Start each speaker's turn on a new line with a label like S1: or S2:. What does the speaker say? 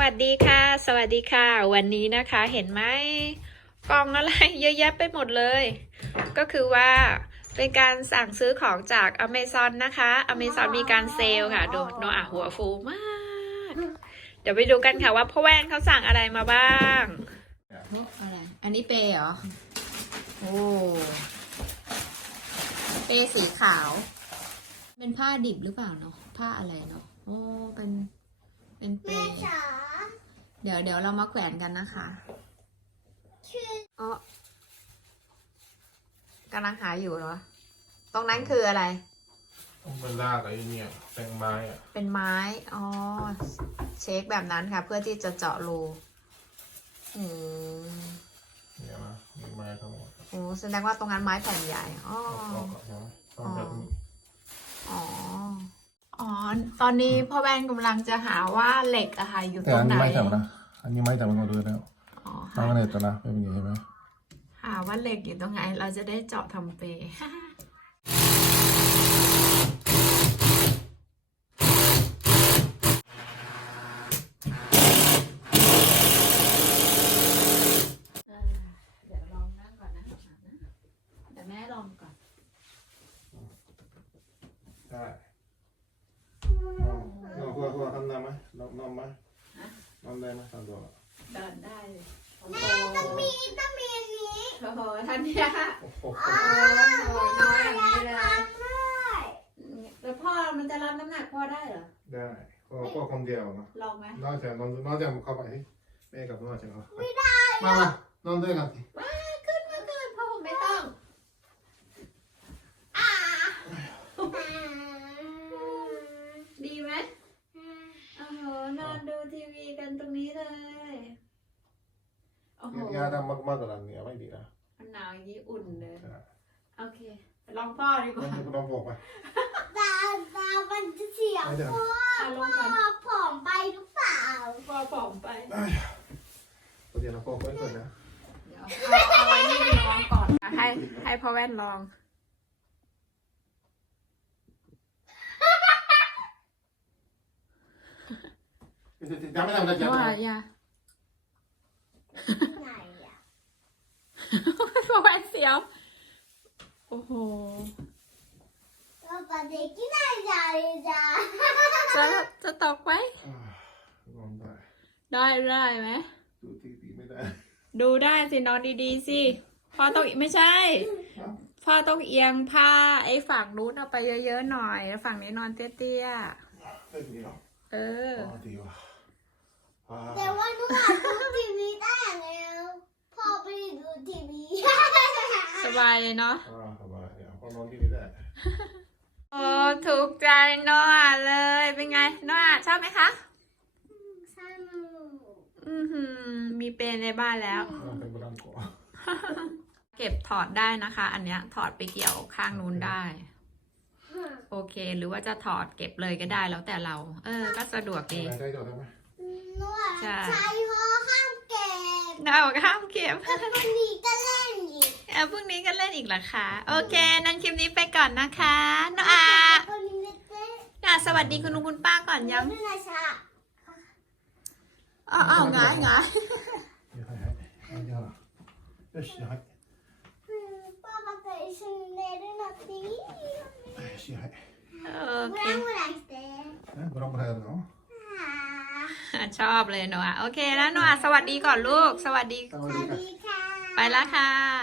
S1: วัสดีค่ะสวัสดีค่ะวันนี้นะคะเห็นไหมกล่องอะไรเยอะแยะไปหมดเลยก็คือว่าเป็นการสั่งซื้อของจาก Amazon นะคะ Amazon มีการเซลล์ค่ะดูโนอาหัวฟูมากเดี๋ยวไปดูกันค่ะว่าพ่อแว่นเขาสั่งอะไรมาบ้างอะไรอันนี้เปย์เหรอโอ้เปย์สีขาวเป็นผ้าดิบหรือเปล่าเนาะผ้าอะไรเนาะโอ้เป็นเปย์เดี๋ยวเรามาแขวนกันนะคะอ๋อกำลังหาอยู่เหรอตรงนั้นคืออะไร
S2: ต้องเป็นรากไอ้เนี่ยแตงไม้อะ
S1: เป็นไม้อ๋อเช็คแบบนั้นค่ะเพื่อที่จะเจาะรู
S2: เนี่ยนะมีไม้ทั้งหมด
S1: โอ้แสดงว่าตรงนั้นไม้แผ่นใหญ่อ๋ออ๋อตอนนี้พ่อแว่นกำลังจะหาว่าเหล็กอะค่ะอยู่ตรงไหน
S2: แต่อันนี้ไม้แต่นะอันนี้ไม้แต่มันก็ดูแล้วตั้งเน็ตนะเป็นอย่างนี้ใช่ไหม
S1: หาว่าเหล็กอยู่ตรงไหนเราจะได้เจาะทำเปย์เดี๋ยวลองนั่งก่อนนะเดี๋ยวแม่ลองก่อน
S2: ได้เราควรทำได้ไหมนอนไหมนอนได้ไหมตอนตัว
S1: เดินได้
S3: แม่ต้องมีอันนี้
S1: โอ้โหท่านเนี่ย
S2: โอ้โห
S1: น้อยอย่างนี้เลยแล้วพ่อมันจะรับน้ำหนักพ่อได้เหรอ
S2: ได้ก็คนเดียวนะ
S1: ลองไหม
S2: นอนจากเข้าไปแม่กับนอนจากเขาไม่ได้มานอนด้วยกันสิ
S1: มาขึ้นพ่อผมไม่ต้องดีไหมโอ้โหนอนดูทีวีกันตรงนี้เลยโอ้โห
S2: ยาทำมากกว่านี้ไม่ดีนะ
S1: มันหนาวอย่างนี้อุ่นเลยโอเคลองพ่อดีกว่า
S2: ลองบอกไป
S3: ตามันจะเสียพ่อผอมไปหรือเปล่า
S1: พ่อผอมไป
S2: เดี๋ยวเราพ่อไปก่อนนะ
S1: เดี๋ยวเอาไว้นี่ลองก่อนให้พ่อแว่นลอง
S2: ยังไม่ทำอะไรยัง
S1: ว่าอย่าพ่อแว่นเสียวโอ้โหจะตกไหมได้ไหม
S2: ดูทีวีไม่ได้
S1: ดูได้สินอนดีๆสิพ่อต้องไม่ใช่พ่อต้องเอียงผ้าไอ้ฝั่งนู้นเอาไปเยอะๆหน่อยแล้วฝั่งนี้นอนเตี้ยๆ
S2: ดีว่ะ
S3: แต่ว่าหนูดูทีวีได้แล้วพ่อไปดูทีวี
S1: สบายเลยเนาะ
S2: สบายเดี๋ยวพ่อนอนที่นี่ได้
S1: โอ้ถูกใจโนอาเลยเป็นไงโนอาชอบไหมคะ
S3: สนุก
S1: มีเปลในบ้านแล้วเก็บถอดได้นะคะอันเนี้ยถอดไปเกี่ยวข้างนู้นได้โอเคหรือว่าจะถอดเก็บเลยก็ได้แล้วแต่เราก็สะดวกดี
S3: ใช่พ่อห้ามเก็บ
S1: ห้ามเก็บ
S3: พรุ่งนี้ก็เล่นอีก
S1: พรุ่งนี้ก็เล่นอีกเหรอคะโอเคนั้นคลิปนี้ไปก่อนนะคะโนอาสวัสดีคุณลุงคุณป้าก่อนยังอ้าวไง
S3: ป้ามาเกิดฉันเล่นด้วยนะสิ
S1: โอเคชอบเลยโนอาโอเคนะโนอาสวัสดีก่อนลูกสวัสดี
S3: ค่ะ
S1: ไปแล้วค่ะ